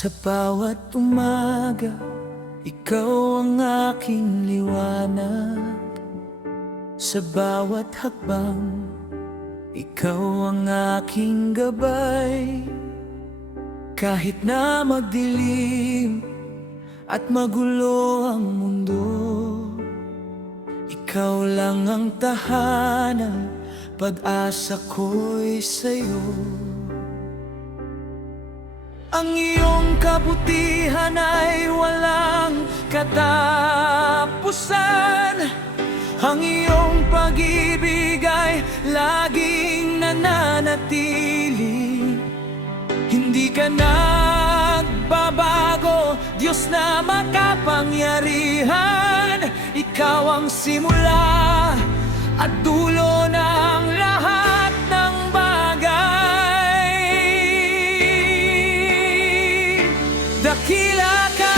Sa bawat umaga, ikaw ang aking liwanag. Sa bawat hakbang, ikaw ang aking gabay. Kahit na magdilim at magulo ang mundo, ikaw lang ang tahanan, pag-asa ko'y sa'yo. Ang iyong kabutihan ay walang katapusan. Ang iyong pag-ibig ay laging nananatili. Hindi ka nagbabago, Diyos na makapangyarihan. Ikaw ang simula at dulo ng lahat ng bagay. Dakila ka,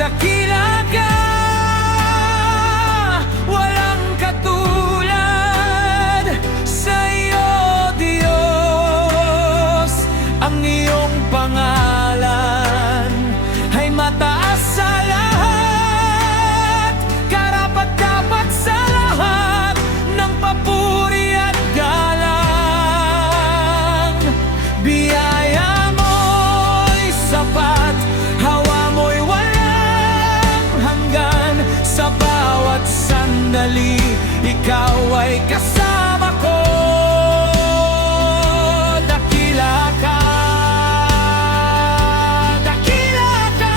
dakila ka, walang katulad sa iyo, Diyos. Ang iyong pangalan ay mataas sa lahat, karapat-dapat sa lahat ng papuri at galang. Biyaya mo'y sapat, hawa mo'y walang hanggan. Sa bawat sandali, ikaw ay kasama ko. Dakila ka, dakila ka,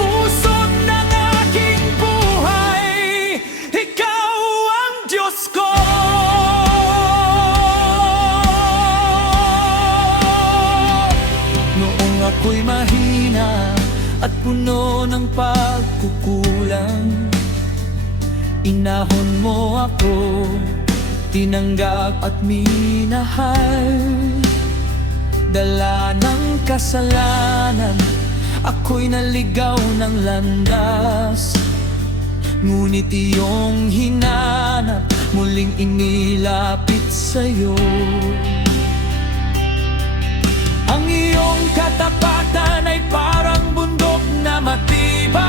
puso ng aking buhay. Ikaw ang Diyos ko. Noong ako'y mahina at puno ng pagkukulang, inahon mo ako, tinanggap at minahal. Dala ng kasalanan, ako'y naligaw ng landas. Ngunit iyong hinanap, muling inilapit sa'yo. Ang iyong katapatan ay parang bundok na matibay.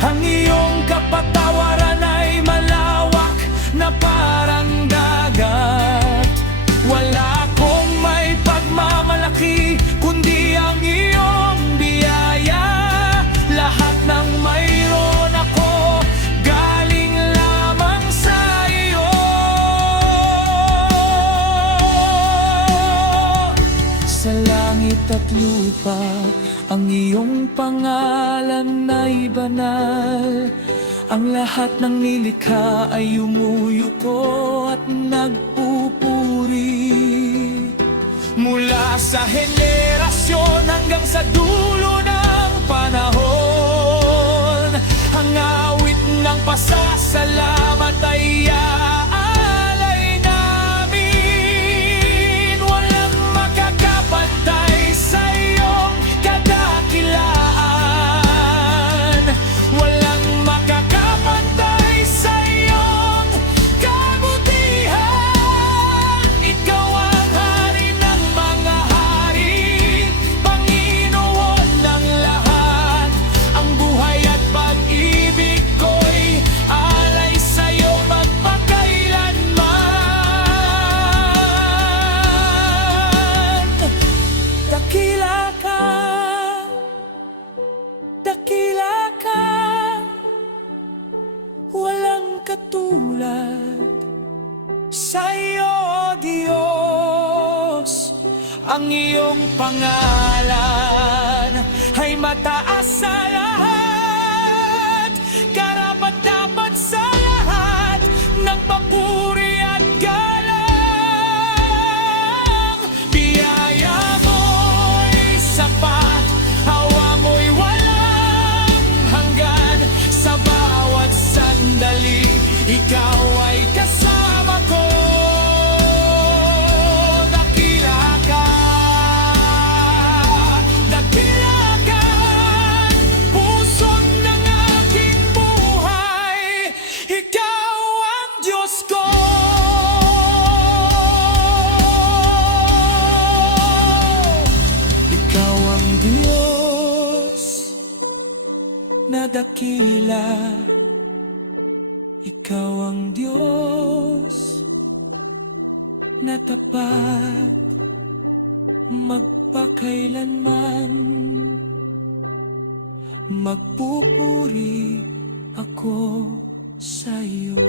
Ang iyong kapatawaran ay malawak na parang dagat. Wala akong may pagmamalaki, kundi ang iyong biyaya. Lahat ng mayroon ako, galing lamang sa iyo. Sa langit at lupa, ang iyong pangalan ay banal. Ang lahat ng nilikha ay umuyuko at nagpupuri. Mula sa henerasyon hanggang sa dulo ng panahon, ang awit ng pasasalamat ay aalay namin. Walang makakapantay sa iyong kadakilaan. Walang makakapantay sa iyong kabutihan. Ikaw ang hari ng mga hari, Panginoon ng lahat. Ang buhay at pag-ibig ko'y alay sa iyo magpakailanman. Dakila ka, dakila ka, walang katulad sa iyo, Diyos. Ang iyong pangalan ay mataas sa lahat, karapat-dapat sa lahat ng papuri at galang. Biyaya mo'y sapat, hawa mo'y walang hanggan. Sa bawat sandali, ikaw ay kasama ko. Dakila ka, dakila ka, puso ng aking buhay. Ikaw ang Diyos ko. dakila. Ikaw ang Diyos na tapat magpakailanman. Magpupuri ako sa iyo.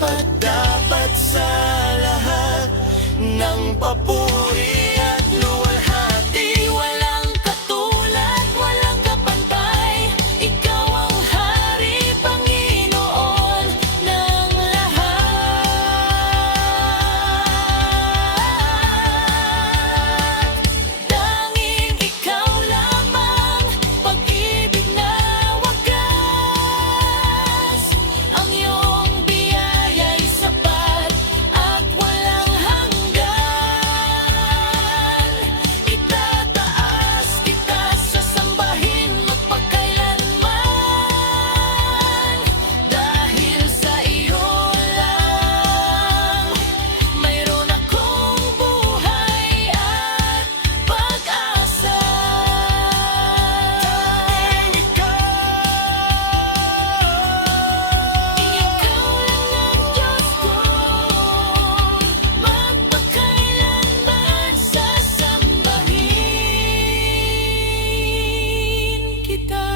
karapat dapat sa lahat ng papuri at luwalhati. Walang katulad, walang kapantay, ikaw ang hari, Panginoon ng lahat. Tanging ikaw lamang, pag-ibig na wagas, ang iyong biyaya'y sapat at walang hanggan. Itataas kita, sasambahin mo't pagkailanman, dahil sa iyo lang mayroon akong buhay at pag-asa. Tanging ikaw lang ang Diyos ko, magpakailanman sasambahin kita.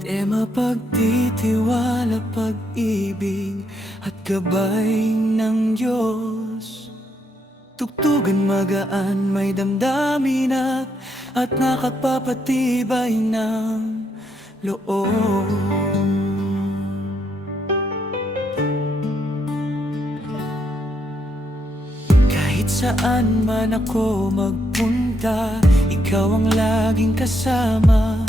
Tema pagtitiwala, pag-ibig at gabay ng Diyos. Tugtugan magaan, may damdamin at nakapapatibay ng loob. Kahit saan man ako magpunta, ikaw ang laging kasama.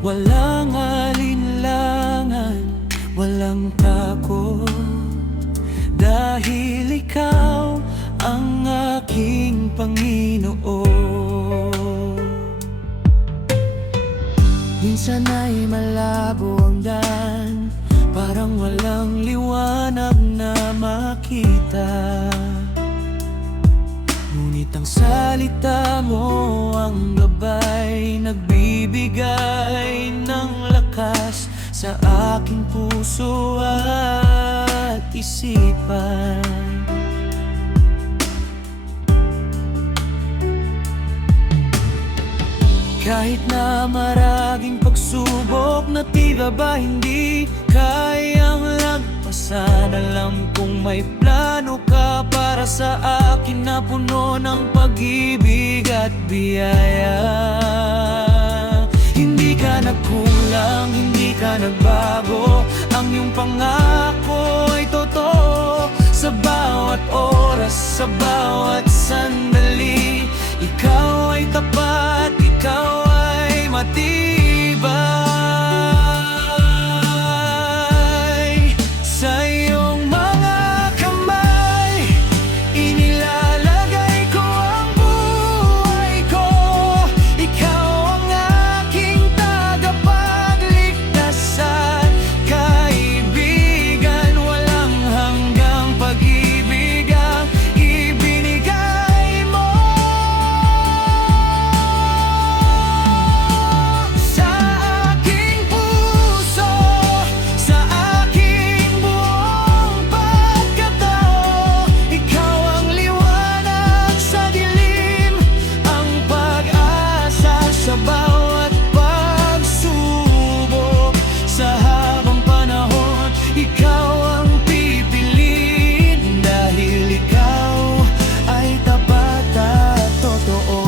Walang alinlangan, walang takot, dahil ikaw ang aking Panginoon. Minsan ay malabo ang daan, parang walang liwanag na makita. Ngunit ang salita mo ang gabay, nagbibigay ng lakas sa aking puso at isipan. Kahit na maraming pagsubok na tila ba hindi kayang lagpasan, alam kong may plano ka para sa akin na puno ng pag-ibig at biyaya. Hindi ka nagkulang, hindi ka nagbago, ang iyong pangako ay totoo. Sa bawat oras, sa bawat sandali, ikaw ay tapat, ikaw ay matibay. Sa iyong mga kamay, inilalagay ko ang buhay ko. Ikaw ang aking tagapagligtas at kaibigan. Walang hanggang pag-ibig ang ibinigay mo. Sa aking puso, sa aking buong pagkatao, ikaw ang liwanag sa dilim, ang pag-asa sa bawat pagsubok. Sa habang panahon, ikaw ang pipiliin, dahil ikaw ay tapat at totoo.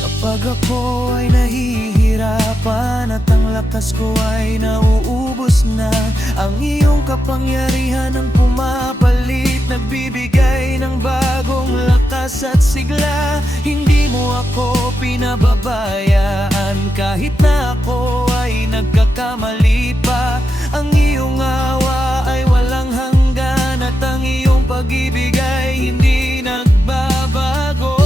Kapag ako ay nahihirapan at ang lakas ko ay nauubos na, ang iyong kapangyarihan ang pumapalit, nagbibigay ng bagong lakas at sigla. Hindi mo ako pinababayaan kahit na ako ay nagkakamali pa. Ang iyong awa ay walang hanggan at ang iyong pag-ibig ay hindi nagbabago.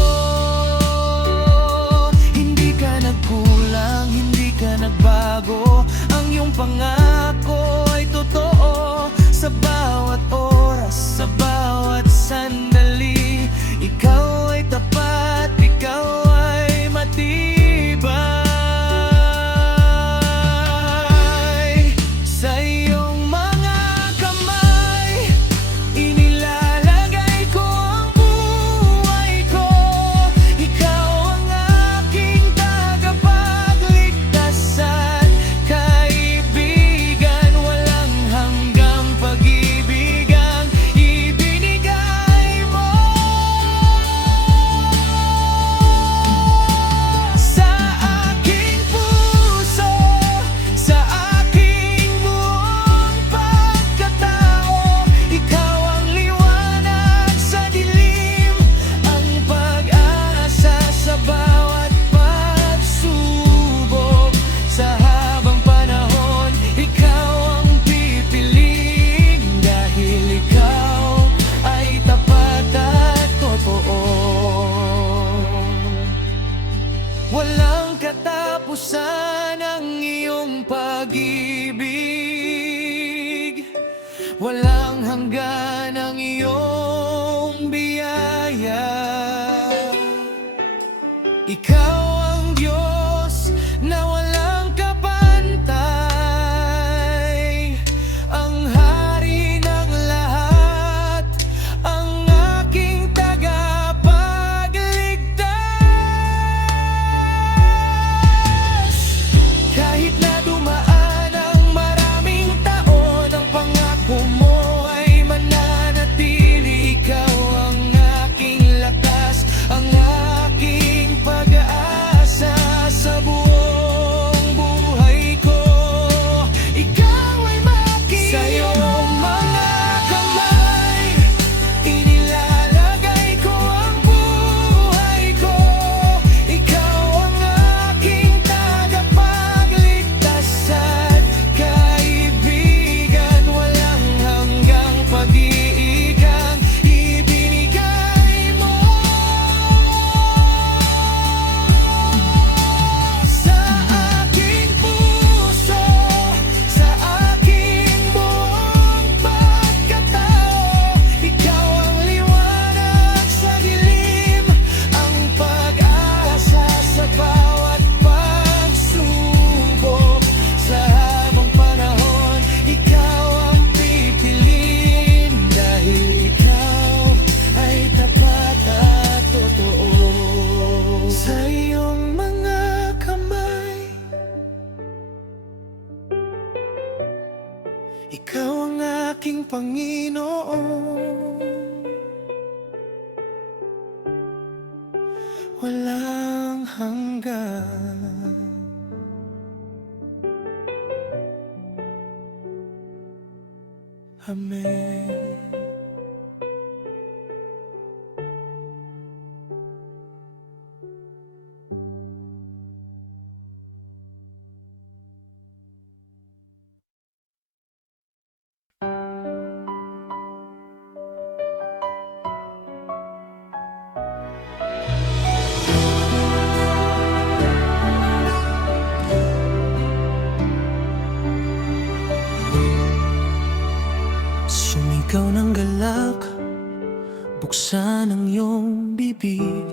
Hindi ka nagkulang, hindi ka nagbago, ang iyong pangako ay totoo. Sa bawat oras, sa bawat sandali, ikaw ay tapat, ikaw ay matibay. walang katapusan ang iyong pag-ibig. Walang hanggan ang iyong biyaya. Ikaw ang Diyos na walang kapantay, ang hari ng lahat, ang aking tagapagligtas. Kahit na dumaan ang maraming taon, ang pangako mo ay mananatili. Ikaw ang aking lakas, ang aking pag-asa sa buong buhay ko. Ikaw ay makin sa iyong mga kamay, inilalagay ko ang buhay ko. Ikaw ang aking tagapagligtas at kaibigan. Walang hanggang pag-iigang ibinigay mo sa aking puso, sa aking buong pagkatao. Ikaw ang liwanag sa dilim, ang pag-asa sa bawat pagsubok. Sa habang panahon, ikaw ang pipiliin, dahil ikaw ay tapat at totoo. Sa iyong mga kamay, ikaw ang aking Panginoon. Walang hanggan. Amen. Sumigaw ng galak, buksan ang iyong bibig,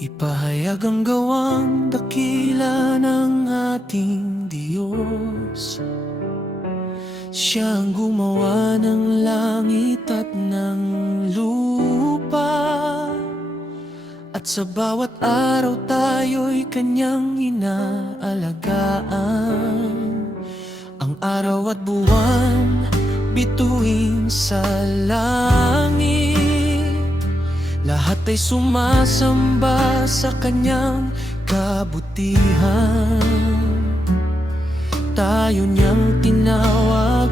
ipahayag ang gawang dakila ng ating Diyos. Siya ang gumawa ng langit at ng lupa, at sa bawat araw tayo'y kanyang inaalagaan. Ang araw at buwan, bituin sa langit, lahat ay sumasamba sa kanyang kabutihan. Tayo niyang tinawag,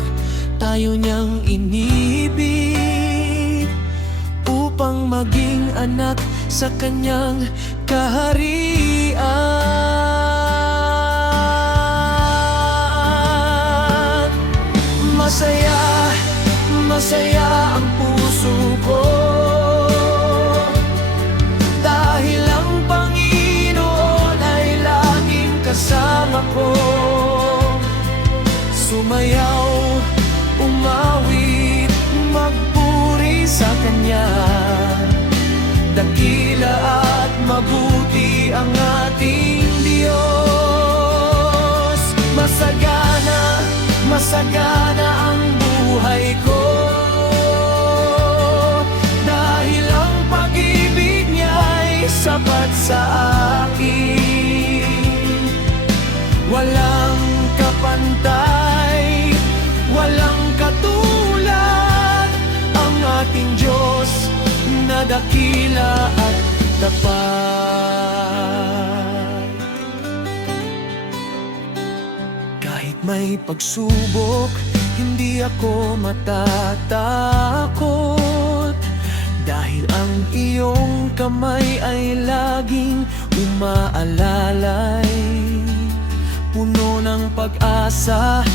tayo niyang inibig, upang maging anak sa kanyang kaharian. Masaya, masaya ang puso ko, dahil ang Panginoon ay laging kasama ko. Sumayaw, umawit, magpuri sa Kanya. Dakila at mabuti ang ating Diyos. Masagana, masagana ang buhay ko, dahil ang pag-ibig niya'y sapat sa akin. Walang kapantay, walang katulad ang ating Diyos na dakila at tapat. Kahit may pagsubok, hindi ako matatakot, dahil ang iyong kamay ay laging umaalalay. Puno ng pag-asa,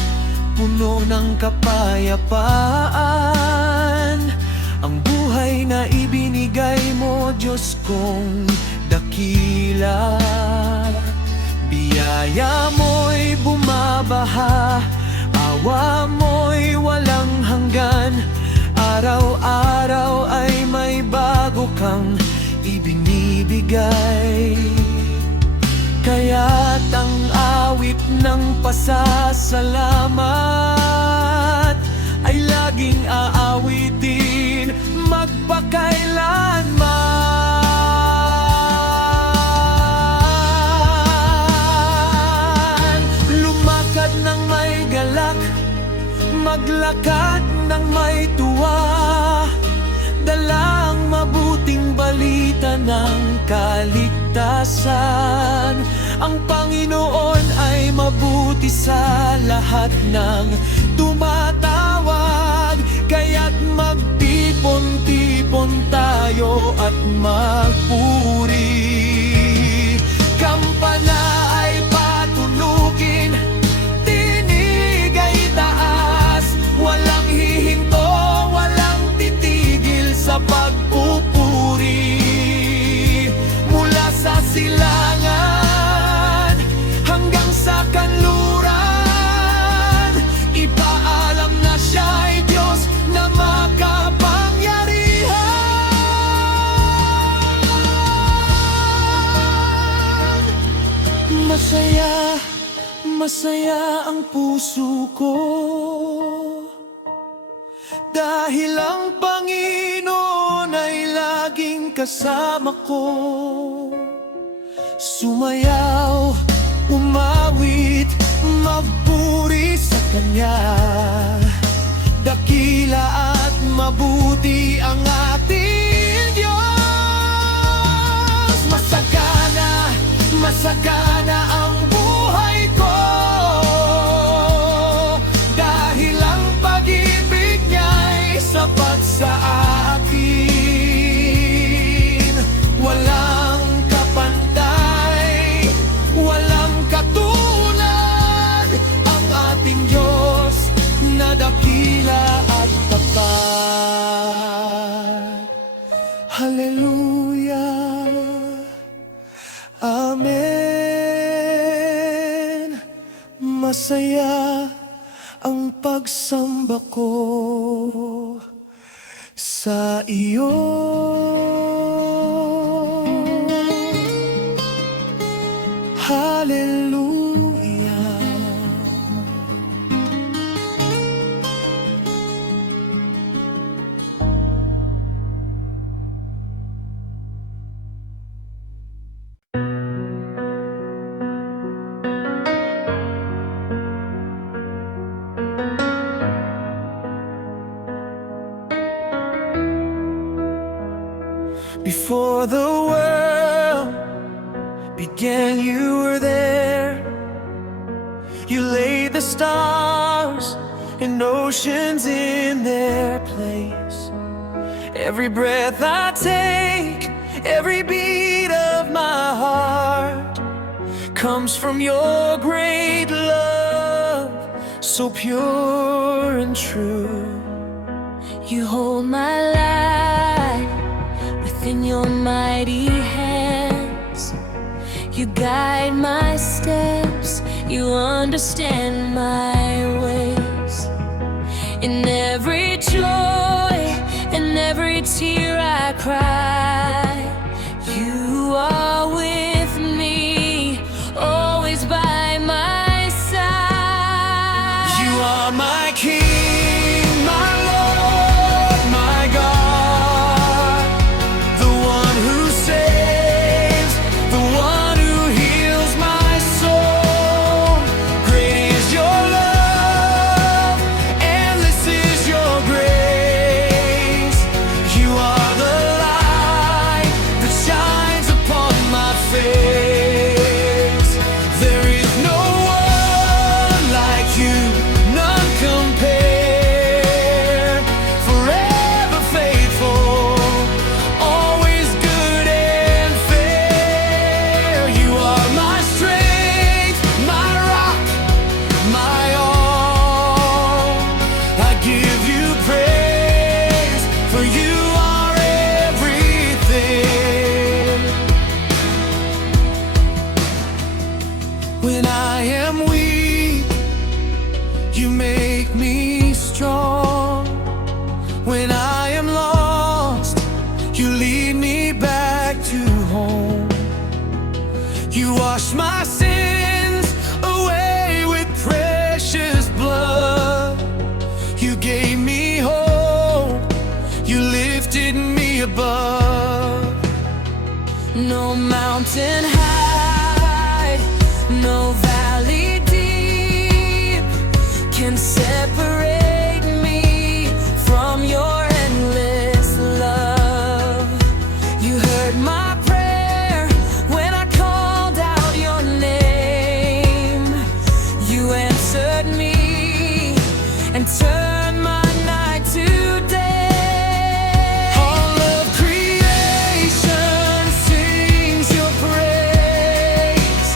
puno ng kapayapaan, ang buhay na ibinigay mo, Diyos kong dakila. Biyaya mo'y bumabaha, awa mo'y walang hanggan. Araw-araw ay may bago kang ibinibigay. Kaya't ang awit ng pasasalamat ay laging aawitin magpakailanman. Lumakad ng may galak, maglakad ng may tuwa, dala ang mabuting balita ng kaligtasan. Ang Panginoon ay mabuti sa lahat ng tumatawag. Kaya't magtipon-tipon tayo at magpuri. Kampana ay patunukin, tinig ay taas, walang hihinto, walang titigil sa pagpupuri. Mula sa silangan hanggang sa kanluran, ipaalam na siya'y Diyos na makapangyarihan. Masaya, masaya ang puso ko, dahil ang Panginoon ay laging kasama ko. Sumayaw, umawit, magpuri sa Kanya. Dakila at mabuti ang ating Diyos. Masagana, masagana ang buhay ko, dahil ang pag-ibig niya'y sapat sa akin. Walang kapantay, walang katulad ang ating Diyos na dakila at tapat. Hallelujah, Amen. Masaya ang pagsamba ko sa iyo. Hallelujah. Before the world began, you were there. You laid the stars and oceans in their place. Every breath I take, every beat of my heart comes from your great love, so pure and true. You hold my life within your mighty hands. You guide my steps, you understand my ways. In every joy and every tear I cry, you are with me, always by my side. You are my King, my Lord, my God, the one who saves, the one who heals my soul. Great is your love, endless is your grace. You are the light When I am weak, you make me strong. When I am lost, you lead me back to home. You wash my sins away with precious blood. You gave me hope, you lifted me above. No mountain high, no valley deep can separate me from your endless love. You heard my prayer when I called out your name. You answered me and turned my night to day. All of creation sings your praise,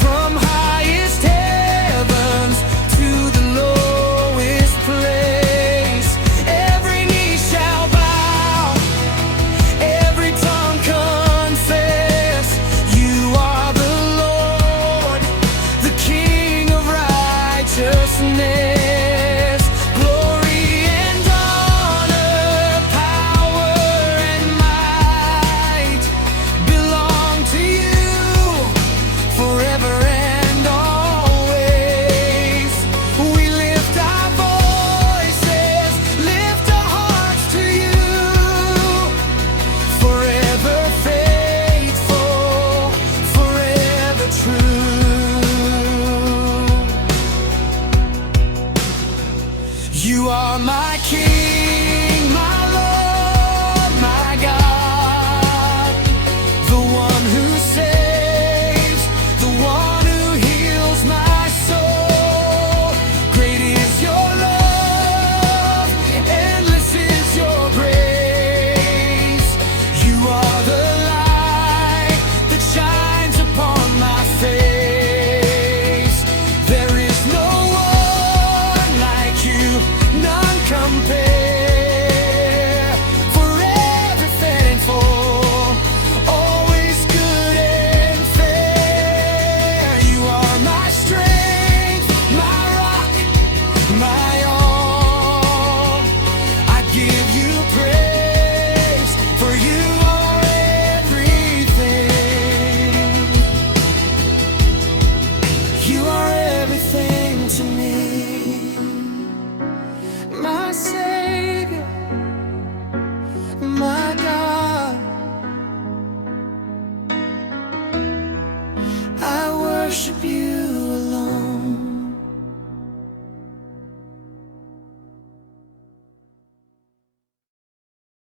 from highest heavens to the lowest place. Every knee shall bow, every tongue confess, you are the Lord, the King of righteousness. Glory and honor, power and might belong to you forever and always. We lift our voices, lift our hearts to you, forever faithful, forever true. You are my King, my Lord, my God, the one who saves, the one who heals my soul. Great is your love, endless is your grace. You are the light that shines upon my face. There is no one like you, none compare. Forever faithful, always good and fair. You are my strength, my rock, my all. I give you praise, for you are everything. You are everything to me, my Savior, my God. I worship you.